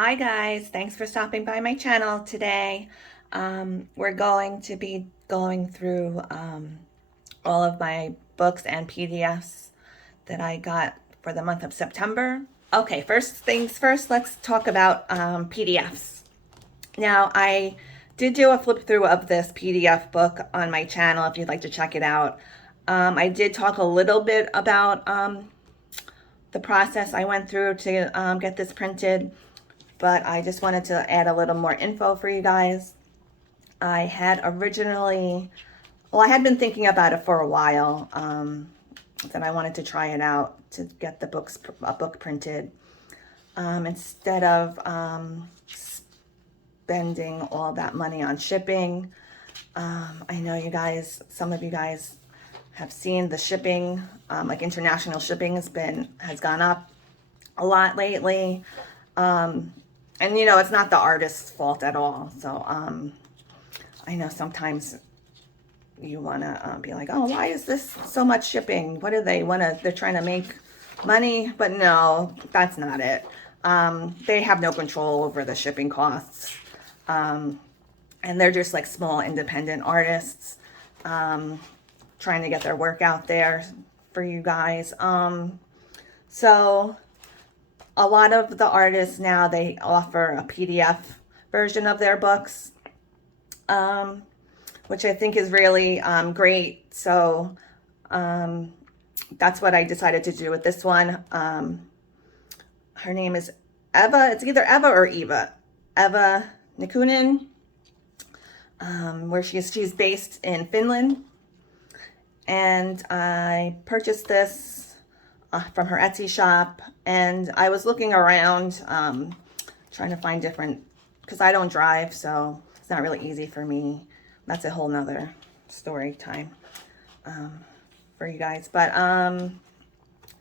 Hi guys, thanks for stopping by my channel today. We're going to be going through all of my books and PDFs that I got for the month of September. Okay, first things first, let's talk about PDFs. Now, I did do a flip through of this PDF book on my channel if you'd like to check it out. I did talk a little bit about the process I went through to get this printed, but I just wanted to add a little more info for you guys. I had originally, well, I had been thinking about it for a while, that I wanted to try it out to get the a book printed, instead of spending all that money on shipping. I know you guys, some of you guys have seen the shipping, like international shipping has gone up a lot lately. And it's not the artist's fault at all. So I know sometimes you want to be like, oh, why is this so much shipping? What do they want to? They're trying to make money, but no, that's not it. They have no control over the shipping costs, and they're just like small independent artists trying to get their work out there for you guys. So a lot of the artists now, they offer a PDF version of their books, which I think is really great. So that's what I decided to do with this one. Her name is Eva. It's either Eva or Eva. Eva Nikunen, where she's based in Finland. And I purchased this from her Etsy shop, and I was looking around, trying to find different, because I don't drive, so it's not really easy for me. That's a whole nother story time for you guys. But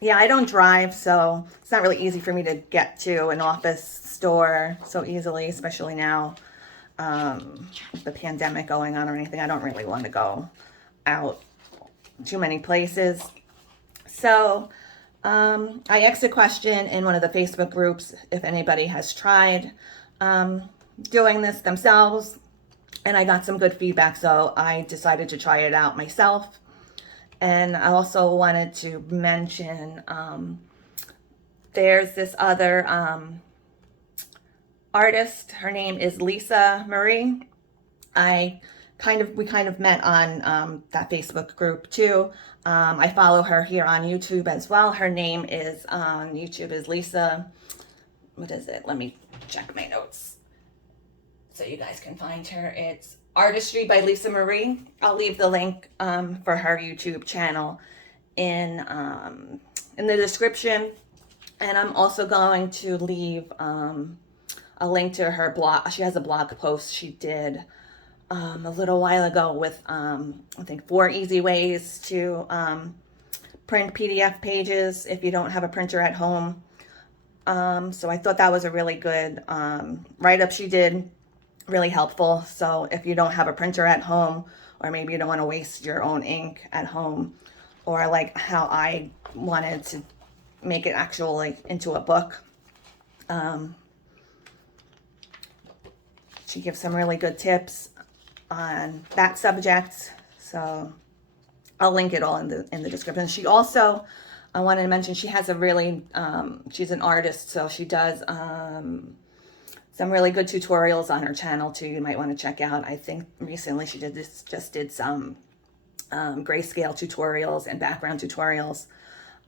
yeah, I don't drive, so it's not really easy for me to get to an office store so easily, especially now with the pandemic going on or anything. I don't really want to go out too many places. So I asked a question in one of the Facebook groups if anybody has tried doing this themselves, and I got some good feedback, so I decided to try it out myself. And I also wanted to mention there's this other artist. Her name is Lisa Marie. We kind of met on that Facebook group too. I follow her here on YouTube as well. Her name is on YouTube is Lisa. What is it? Let me check my notes so you guys can find her. It's Artistry by Lisa Marie. I'll leave the link for her YouTube channel in the description, and I'm also going to leave a link to her blog. She has a blog post she did a little while ago with I think 4 easy ways to print PDF pages if you don't have a printer at home. So I thought that was a really good write-up she did, really helpful. So if you don't have a printer at home, or maybe you don't want to waste your own ink at home, or like how I wanted to make it actually into a book, she gives some really good tips on that subject. So I'll link it all in the description. She also, I wanted to mention, she has a really she's an artist, so she does some really good tutorials on her channel too. You might want to check out. I think recently she just did some grayscale tutorials and background tutorials,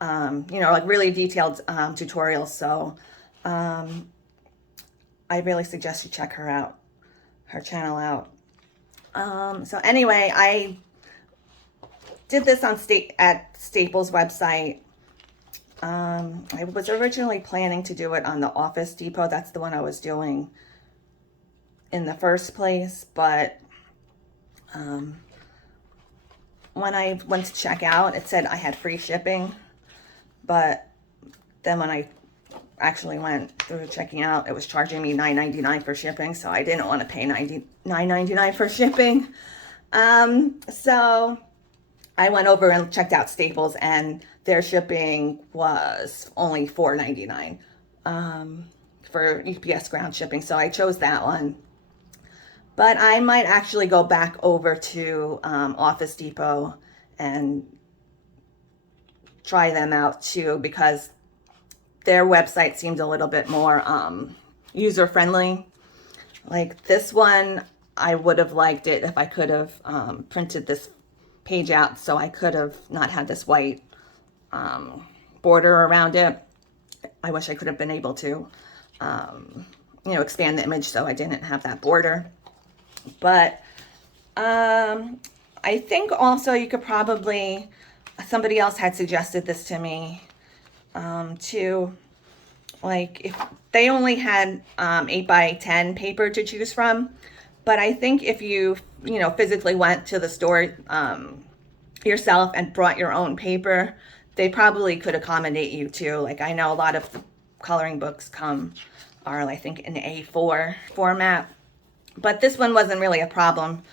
like really detailed tutorials. So I really suggest you check her channel out. So anyway, I did this at Staples website. I was originally planning to do it on the Office Depot. That's the one I was doing in the first place. But when I went to check out, it said I had free shipping. But then when I actually went through checking out, it was charging me $9.99 for shipping. So I didn't want to pay $9.99 for shipping. So I went over and checked out Staples, and their shipping was only $4.99 for UPS ground shipping, so I chose that one. But I might actually go back over to Office Depot and try them out too, because their website seemed a little bit more user-friendly. Like this one, I would have liked it if I could have printed this page out, so I could have not had this white border around it. I wish I could have been able to, you know, expand the image so I didn't have that border. But I think also you could probably, somebody else had suggested this to me too, like if they only had 8x10 paper to choose from, but I think if you know, physically went to the store yourself and brought your own paper, they probably could accommodate you too. Like I know a lot of the coloring books are I think in A4 format, but this one wasn't really a problem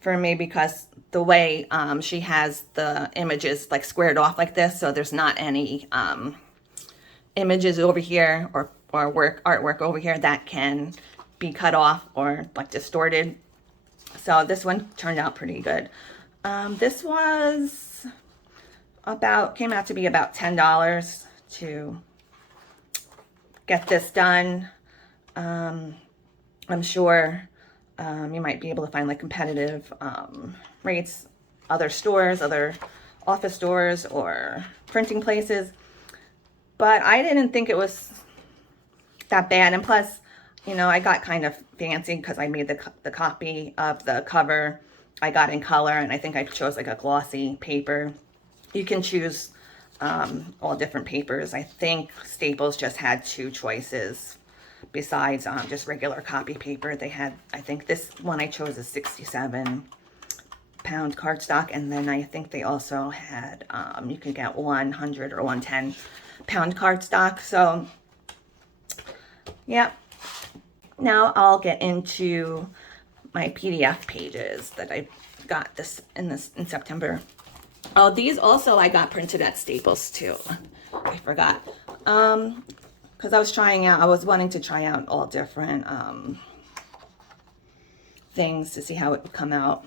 for me because the way she has the images like squared off like this, so there's not any images over here or artwork over here that can be cut off or like distorted. So this one turned out pretty good. This was came out to be about $10 to get this done. I'm sure you might be able to find like competitive rates, other stores, other office stores or printing places. But I didn't think it was that bad. And plus, you know, I got kind of fancy because I made the copy of the cover. I got in color, and I think I chose like a glossy paper. You can choose all different papers. I think Staples just had 2 choices besides just regular copy paper. They had, I think this one I chose is 67-pound cardstock, and then I think they also had, you could get 100 or 110-pound cardstock. So, yeah. Now I'll get into my PDF pages that I got in September. Oh, these also I got printed at Staples too. I forgot. Because I was wanting to try out all different things to see how it would come out.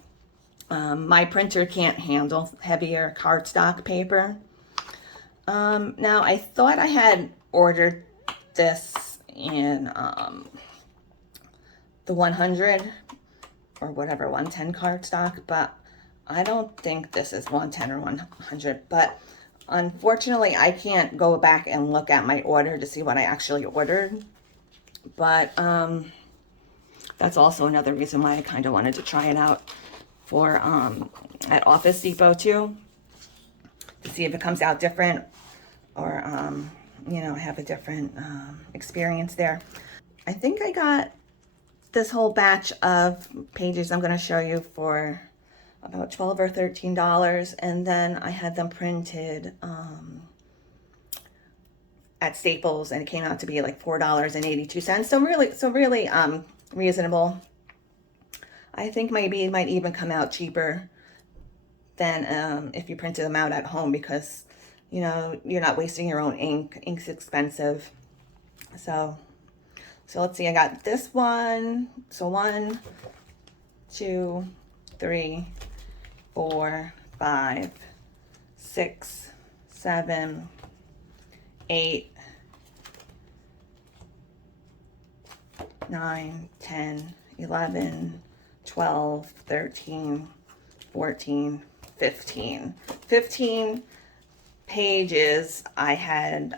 My printer can't handle heavier cardstock paper. Now I thought I had ordered this in the 100 or whatever, 110 cardstock, but I don't think this is 110 or 100, but unfortunately I can't go back and look at my order to see what I actually ordered. But that's also another reason why I kind of wanted to try it out for at Office Depot too, to see if it comes out different or you know, have a different experience there. I think I got this whole batch of pages I'm going to show you for about $12 or $13, and then I had them printed at Staples, and it came out to be like $4.82. So really reasonable. I think maybe it might even come out cheaper than if you printed them out at home, because you know, you're not wasting your own ink. Ink's expensive. So let's see, I got this one. So 1, 2, 3, 4, 5, 6, 7, 8, 9, 10, 11, 12, 13, 14, 15. 15 pages I had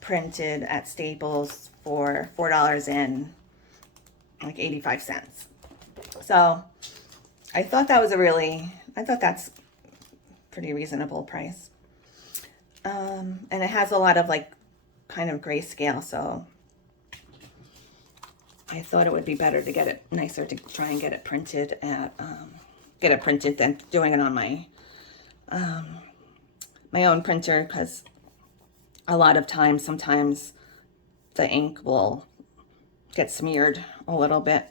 printed at Staples for $4.85. So I thought that's pretty reasonable price. And it has a lot of like kind of grayscale, so I thought it would be better to get it nicer to try and get it printed than doing it on my my own printer, because a lot of times, sometimes the ink will get smeared a little bit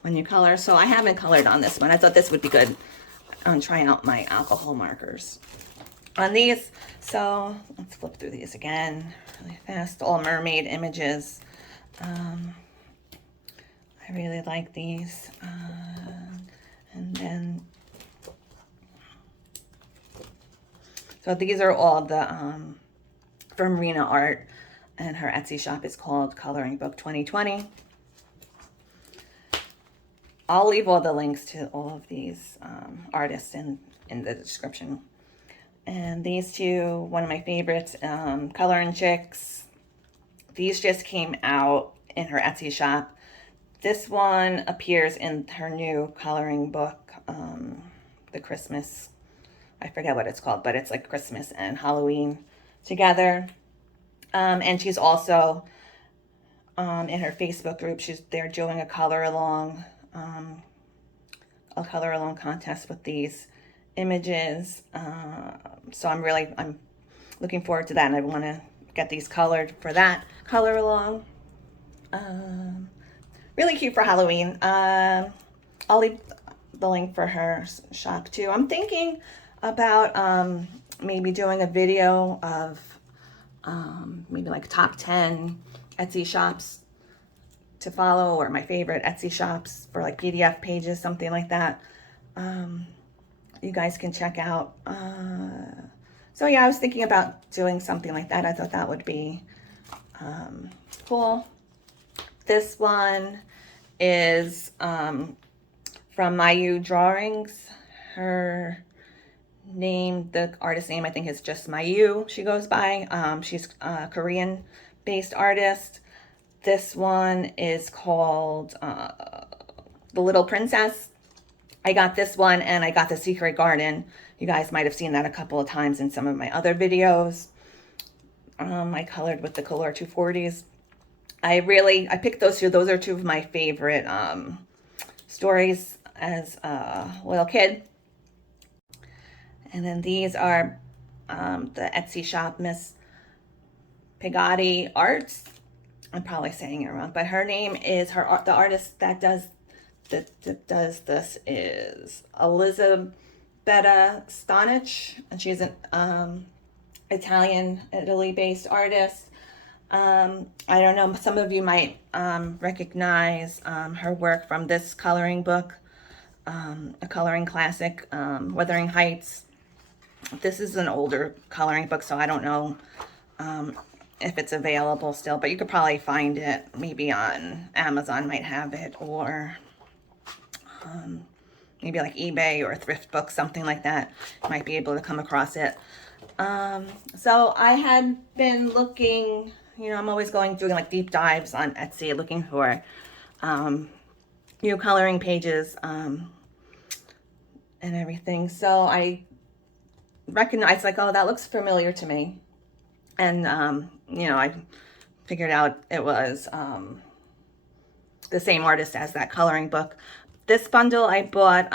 when you color. So I haven't colored on this one. I thought this would be good on trying out my alcohol markers on these. So let's flip through these again really fast. All mermaid images. I really like these. And then, so these are all the from Rena Art, and her Etsy shop is called Coloring Book 2020. I'll leave all the links to all of these artists in the description. And these two, one of my favorites, Coloring Chicks. These just came out in her Etsy shop. This one appears in her new coloring book, the Christmas, I forget what it's called, but it's like Christmas and Halloween together. And she's also in her Facebook group, they're doing a color along contest with these images. So I'm looking forward to that, and I want to get these colored for that color along. Really cute for Halloween. I'll leave the link for her shop too. I'm thinking about maybe doing a video of maybe like top 10 Etsy shops to follow, or my favorite Etsy shops for like PDF pages, something like that. You guys can check out. So yeah, I was thinking about doing something like that. I thought that would be cool. This one is from Mayu Drawings. Her name, the artist name, I think is just Mayu, she goes by. She's a Korean-based artist. This one is called The Little Princess. I got this one, and I got The Secret Garden. You guys might have seen that a couple of times in some of my other videos. I colored with the Color 240s. I picked those two. Those are two of my favorite stories as a little kid. And then these are the Etsy shop, Miss Pigatti Arts. I'm probably saying it wrong, but her name is the artist that does this is Elizabetta Stonic, and she's an Italian, Italy-based artist. I don't know, some of you might recognize her work from this coloring book, a coloring classic, Wuthering Heights. This is an older coloring book, so I don't know if it's available still, but you could probably find it maybe on Amazon, might have it, or maybe like eBay or Thrift Book, something like that. You might be able to come across it. So I had been looking, I'm always doing like deep dives on Etsy, looking for new coloring pages and everything. So I recognized, like, oh, that looks familiar to me. And, I figured out it was the same artist as that coloring book. This bundle I bought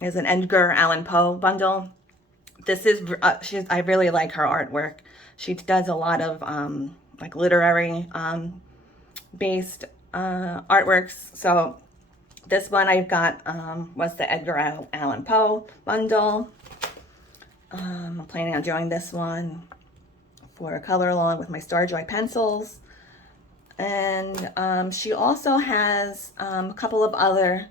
is an Edgar Allan Poe bundle. This is, I really like her artwork. She does a lot of like literary based artworks. So this one I got was the Edgar Allan Poe bundle. I'm planning on doing this one for a color along with my Star Joy pencils. And she also has a couple of other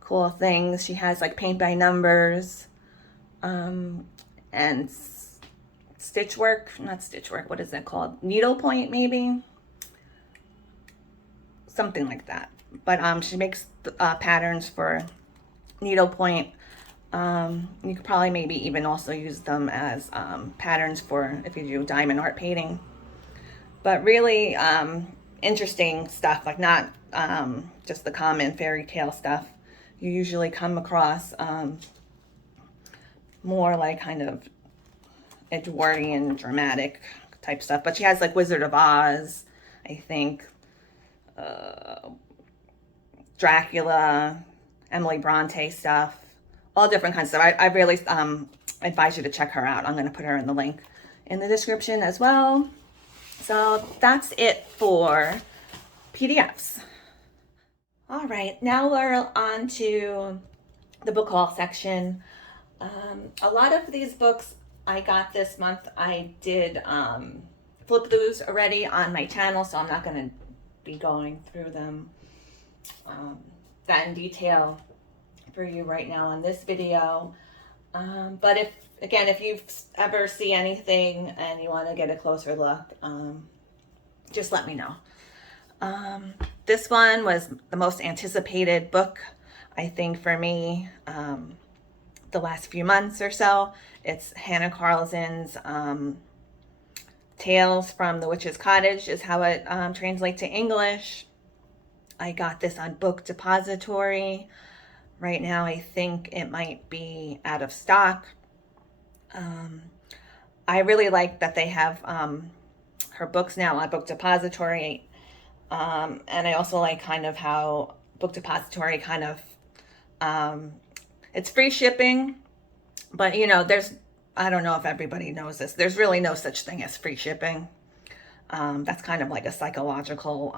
cool things. She has like paint by numbers and stitch work, not stitch work, what is that called? Needlepoint, maybe? Something like that. But she makes patterns for needlepoint. You could probably maybe even also use them as patterns for if you do diamond art painting. But really interesting stuff, like not just the common fairy tale stuff. You usually come across more like kind of Edwardian, dramatic type stuff. But she has like Wizard of Oz, I think, Dracula, Emily Bronte stuff, all different kinds of stuff. I really advise you to check her out. I'm going to put her in the link in the description as well. So that's it for PDFs. All right, now we're on to the book haul section. A lot of these books I got this month, I did flip throughs already on my channel, so I'm not going to be going through them that in detail for you right now on this video. But if you ever see anything and you want to get a closer look, just let me know. This one was the most anticipated book, I think, for me, the last few months or so. It's Hannah Carlson's Tales from the Witches Cottage is how it translates to English. I got this on Book Depository. Right now, I think it might be out of stock. I really like that they have her books now on Book Depository. And I also like kind of how Book Depository kind of, it's free shipping, but you know, I don't know if everybody knows this. There's really no such thing as free shipping. That's kind of like a psychological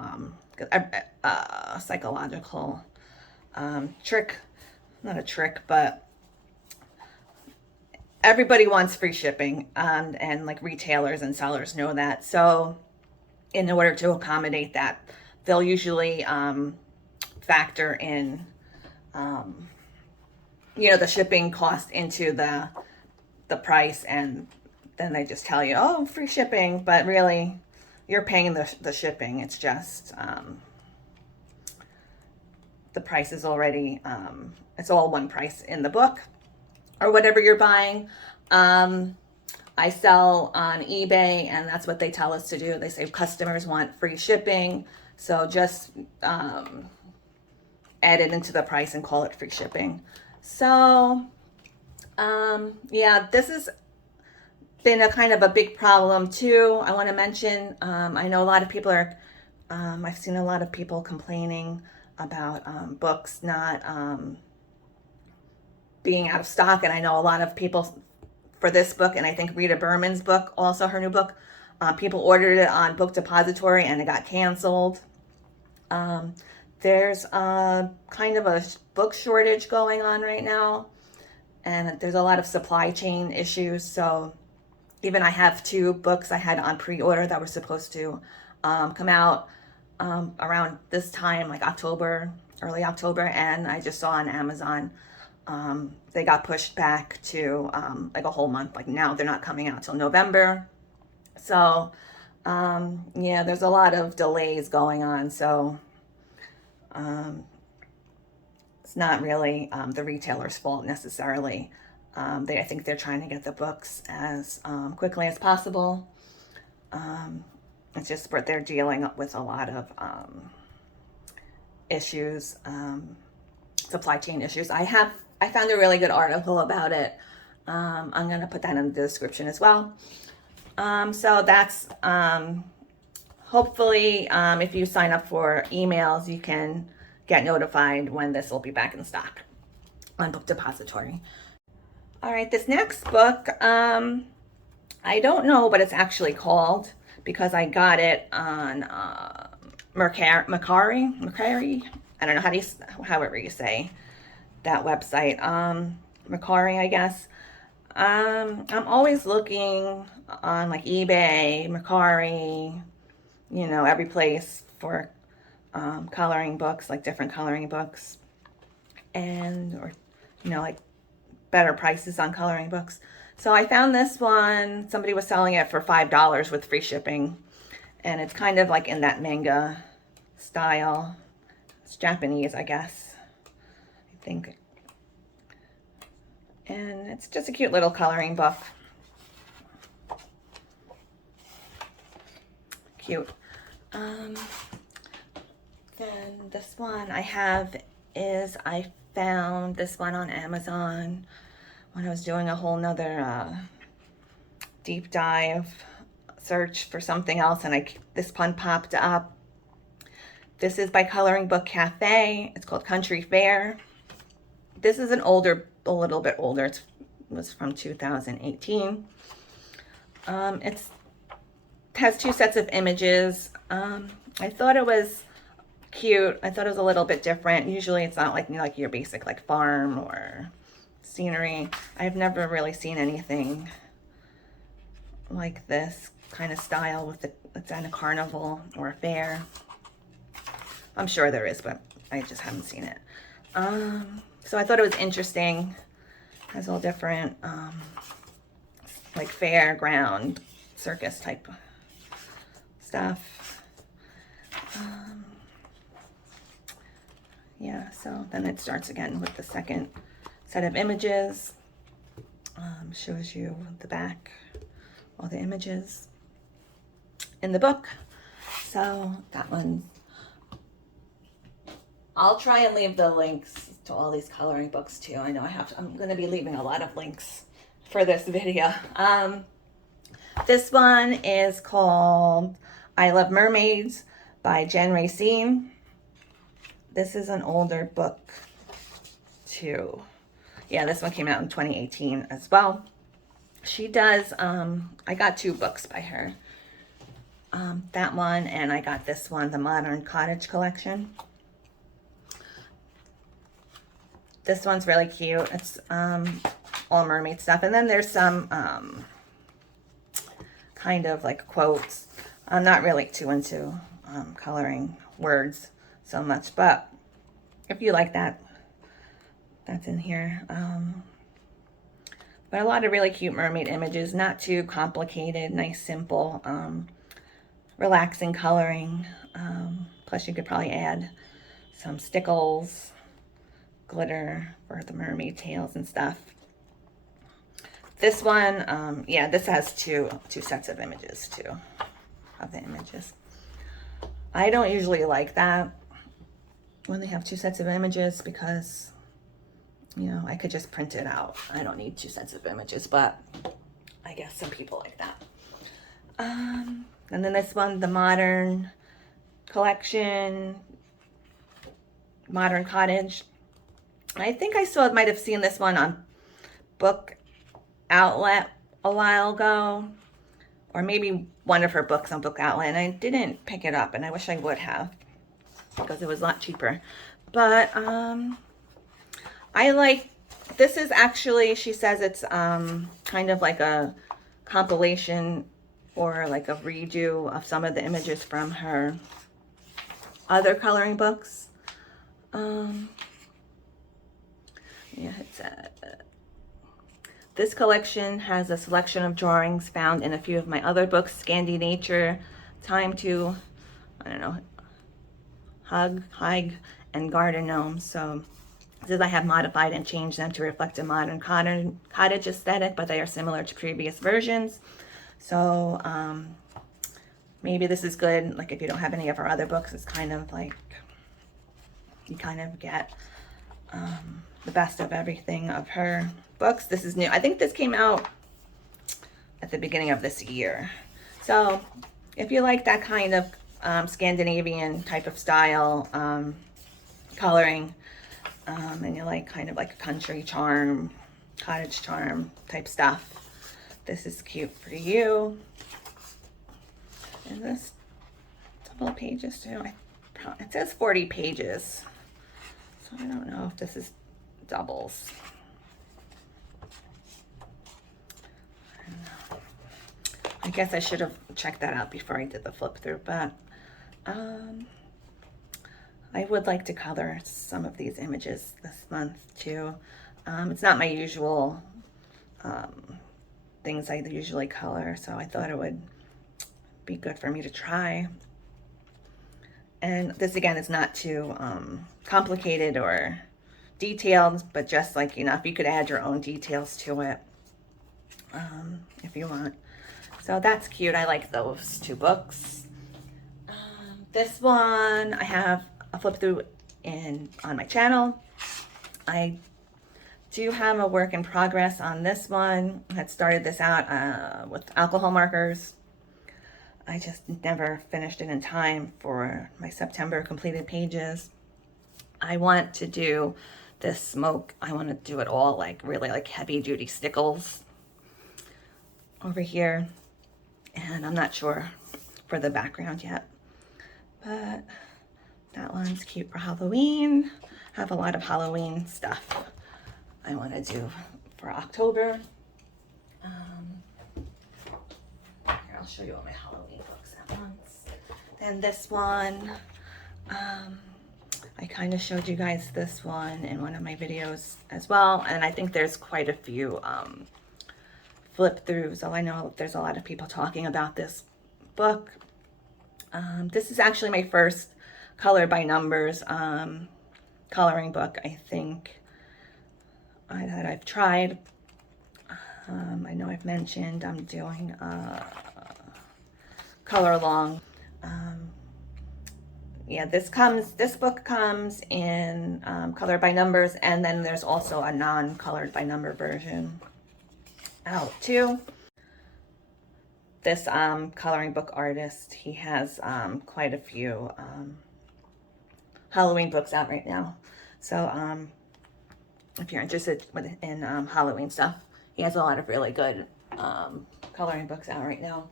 trick. Not a trick, but everybody wants free shipping, and like retailers and sellers know that. So in order to accommodate that, they'll usually factor in, the shipping cost into the price, and then they just tell you, oh, free shipping, but really you're paying the shipping. It's just the price is already, it's all one price in the book or whatever you're buying. I sell on eBay, and that's what they tell us to do. They say customers want free shipping, so just add it into the price and call it free shipping. So yeah, this has been a kind of a big problem too. I want to mention, I know a lot of people are, I've seen a lot of people complaining about books not being out of stock, and I know a lot of people for this book, and I think Rita Berman's book, also her new book, people ordered it on Book Depository and it got canceled. There's kind of a book shortage going on right now, and there's a lot of supply chain issues. So even I have 2 books I had on pre-order that were supposed to come out around this time, like October, early October, and I just saw on Amazon they got pushed back to like a whole month. Like now they're not coming out till November. So yeah, there's a lot of delays going on. So it's not really the retailer's fault necessarily. I think they're trying to get the books as quickly as possible. It's just what they're dealing with, a lot of issues, supply chain issues. I found a really good article about it. I'm going to put that in the description as well. So that's hopefully if you sign up for emails, you can get notified when this will be back in stock on Book Depository. All right, this next book, I don't know what it's actually called because I got it on Mercari. I don't know however you say that website. Mercari, I guess. I'm always looking on like eBay, Mercari, every place for coloring books, like different coloring books, or like better prices on coloring books. So I found this one. Somebody was selling it for $5 with free shipping, and it's kind of like in that manga style. It's Japanese, I guess, I think. And it's just a cute little coloring book. Cute. Then this one I have is, I found this one on Amazon when I was doing a whole nother deep dive search for something else, and this one popped up. This is by Coloring Book Cafe. It's called Country Fair. This is a little bit older. It was from 2018. It has 2 sets of images. I thought it was cute. I thought it was a little bit different. Usually it's not like your basic like farm or scenery. I've never really seen anything like this kind of style with it's at a carnival or a fair. I'm sure there is, but I just haven't seen it. So I thought it was interesting. Has all different, like fairground, circus type stuff. Yeah, so then it starts again with the second set of images. Shows you the back, all the images in the book. So that one, I'll try and leave the links to all these coloring books too. I know I'm going to be leaving a lot of links for this video. This one is called I Love Mermaids by Jen Racine. This is an older book too. Yeah, this one came out in 2018 as well. She does, I got 2 books by her. That one, and I got this one, the Modern Cottage collection. This one's really cute. It's all mermaid stuff. And then there's some kind of like quotes. I'm not really too into coloring words so much, but if you like that, that's in here. But a lot of really cute mermaid images, not too complicated, nice, simple, relaxing coloring. Plus you could probably add some stickles, glitter for the mermaid tails and stuff. This one, yeah, this has two sets of images too, of the images. I don't usually like that when they have 2 sets of images because, you know, I could just print it out. I don't need 2 sets of images, but I guess some people like that. And then this one, the Modern collection, Modern Cottage. I think I might have seen this one on Book Outlet a while ago, or maybe one of her books on Book Outlet, and I didn't pick it up, and I wish I would have because it was a lot cheaper. But I like, this is actually, she says it's kind of like a compilation or like a redo of some of the images from her other coloring books. Yeah, it's this collection has a selection of drawings found in a few of my other books, Scandi Nature, Time to, I don't know, Hug, and Garden Gnomes. So it says I have modified and changed them to reflect a modern cottage aesthetic, but they are similar to previous versions. So maybe this is good, like if you don't have any of her other books, it's kind of like, you kind of get the best of everything of her books. This is new. I think this came out at the beginning of this year. So if you like that kind of Scandinavian type of style coloring, and you like kind of like a country charm, cottage charm type stuff, this is cute for you. And this double pages too. It says 40 pages. So I don't know if this is doubles. I don't know. I guess I should have checked that out before I did the flip through, but I would like to color some of these images this month too. It's not my usual things I usually color, so I thought it would be good for me to try. And this again is not too complicated or detailed, but just like enough. You could add your own details to it if you want. So that's cute. I like those 2 books. This one I have a flip through on my channel. I do have a work in progress on this one. I had started this out with alcohol markers. I just never finished it in time for my September completed pages. I want to do this smoke. I want to do it all like really like heavy duty stickles over here. And I'm not sure for the background yet, but that one's cute for Halloween. I have a lot of Halloween stuff I want to do for October. Here, I'll show you all my Halloween books at once. Then this one, I kind of showed you guys this one in one of my videos as well, and I think there's quite a few flip throughs. So I know there's a lot of people talking about this book. This is actually my first color by numbers coloring book, I think, that I've tried. I know I've mentioned I'm doing color along. Yeah, this book comes in color by numbers, and then there's also a non-colored by number version out too. This coloring book artist, he has quite a few Halloween books out right now. So if you're interested in Halloween stuff, he has a lot of really good coloring books out right now.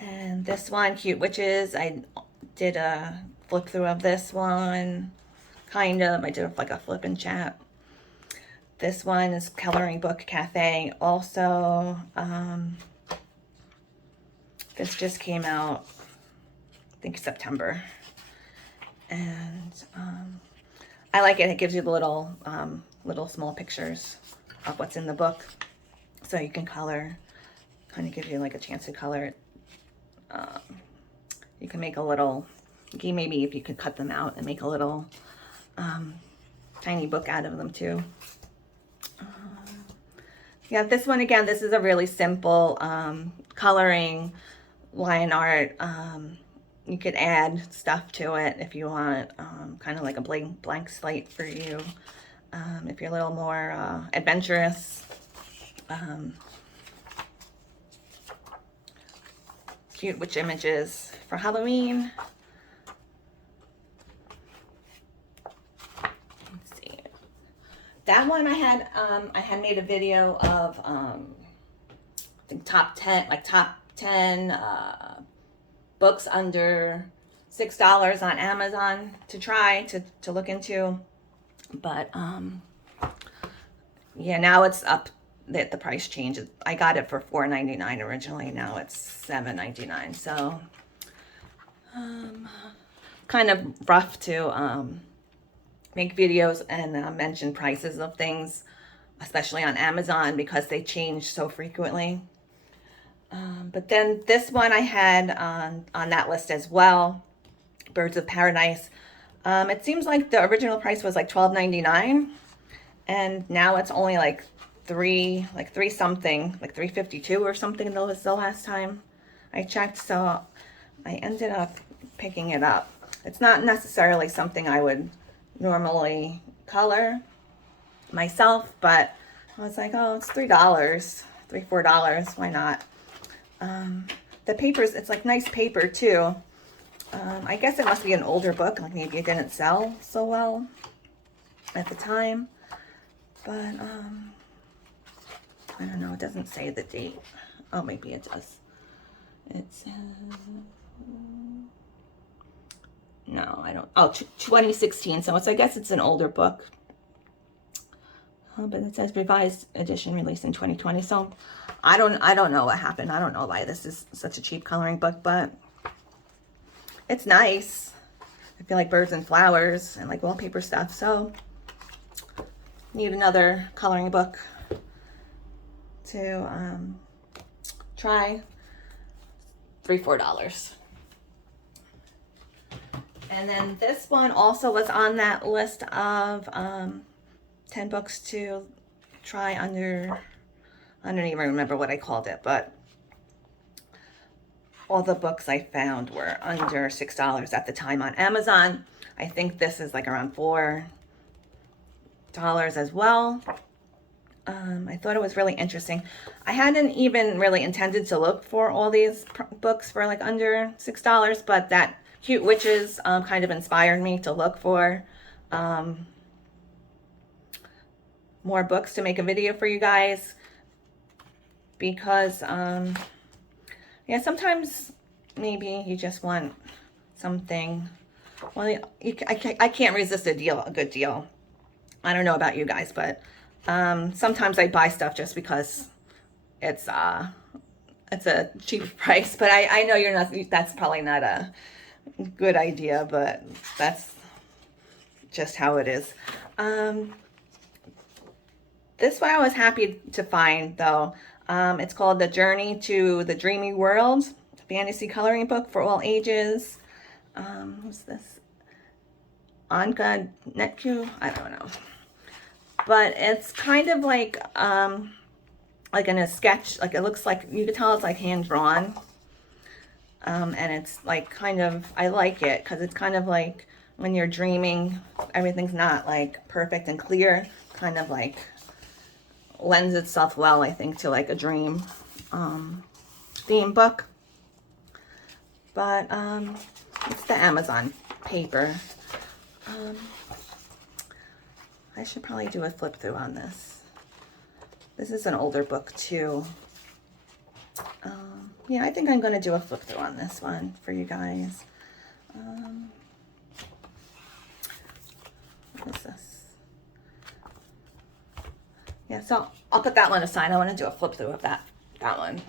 And this one, Cute Witches, I did a flip through of this one, kind of. I did like a flip and chat. This one is Coloring Book Cafe. Also, this just came out, I think September. And I like it. It gives you the little small pictures of what's in the book, so you can color. Kind of gives you like a chance to color it. You can make a little, maybe if you could cut them out and make a little tiny book out of them too. Yeah, this one again, this is a really simple coloring line art. You could add stuff to it if you want, kind of like a blank slate for you. If you're a little more adventurous. Cute witch images for Halloween. Let's see. That one I had made a video of I think top 10 books under $6 on Amazon to try to look into. But yeah, now it's up. The price changed. I got it for $4.99 originally. Now it's $7.99. So kind of rough to make videos and mention prices of things, especially on Amazon, because they change so frequently. But then this one I had on that list as well, Birds of Paradise. It seems like the original price was like $12.99, and now it's only like three something, like $3.52 or something. That was the last time I checked, so I ended up picking it up. It's not necessarily something I would normally color myself, but I was like, oh, it's $4, why not? The papers, it's like nice paper too. I guess it must be an older book, like maybe it didn't sell so well at the time, but I don't know, it doesn't say the date. Oh, maybe it does. It says, no, I don't, oh, 2016, so I guess it's an older book. But it says revised edition released in 2020, so I don't know what happened. I don't know why this is such a cheap coloring book, but it's nice. I feel like birds and flowers and like wallpaper stuff, so need another coloring book to try. $3-4. And then this one also was on that list of 10 books to try under, I don't even remember what I called it, but all the books I found were under $6 at the time on Amazon. I think this is like around $4 as well. I thought it was really interesting. I hadn't even really intended to look for all these books for like under $6, but that Cute Witches kind of inspired me to look for more books to make a video for you guys, because yeah, sometimes maybe you just want something. Well, I can't resist a good deal. I don't know about you guys, but sometimes I buy stuff just because it's a cheap price. But I know you're not. That's probably not good idea, but that's just how it is. This one I was happy to find though. It's called The Journey to the Dreamy World, fantasy coloring book for all ages. What's this? Anka Netku? I don't know. But it's kind of like in a sketch, like it looks like, you can tell it's like hand drawn. And it's like kind of, I like it because it's kind of like when you're dreaming, everything's not like perfect and clear, kind of like lends itself well, I think, to like a dream theme book. But it's the Amazon paper. I should probably do a flip through on this. This is an older book too. Yeah, I think I'm going to do a flip through on this one for you guys. What is this? Yeah, so I'll put that one aside. I want to do a flip through of that one.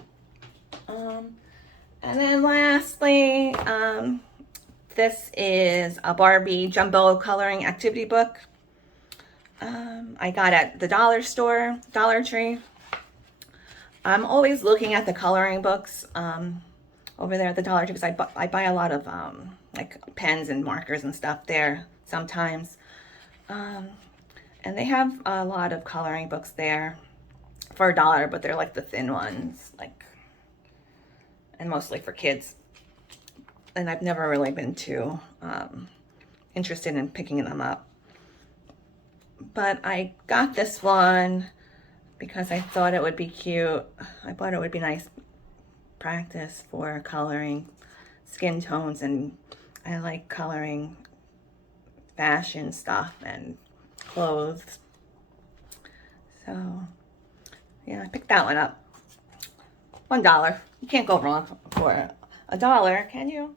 And then lastly, this is a Barbie Jumbo coloring activity book. I got at the dollar store, Dollar Tree. I'm always looking at the coloring books over there at the Dollar Tree because I buy a lot of like pens and markers and stuff there sometimes. And they have a lot of coloring books there for $1, but they're like the thin ones, like, and mostly for kids. And I've never really been too interested in picking them up. But I got this one because I thought it would be cute. I thought it would be nice practice for coloring skin tones, and I like coloring fashion stuff and clothes. So yeah, I picked that one up. $1. You can't go wrong for $1, can you?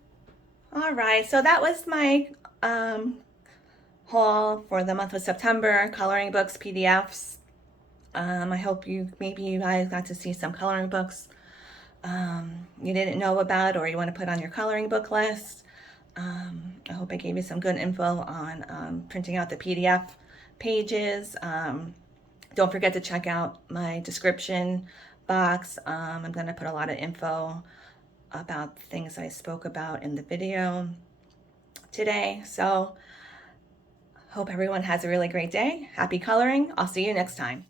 All right, so that was my haul for the month of September, coloring books, PDFs. I hope maybe you guys got to see some coloring books you didn't know about or you want to put on your coloring book list. I hope I gave you some good info on printing out the PDF pages. Don't forget to check out my description box. I'm going to put a lot of info about things I spoke about in the video today. So hope everyone has a really great day. Happy coloring. I'll see you next time.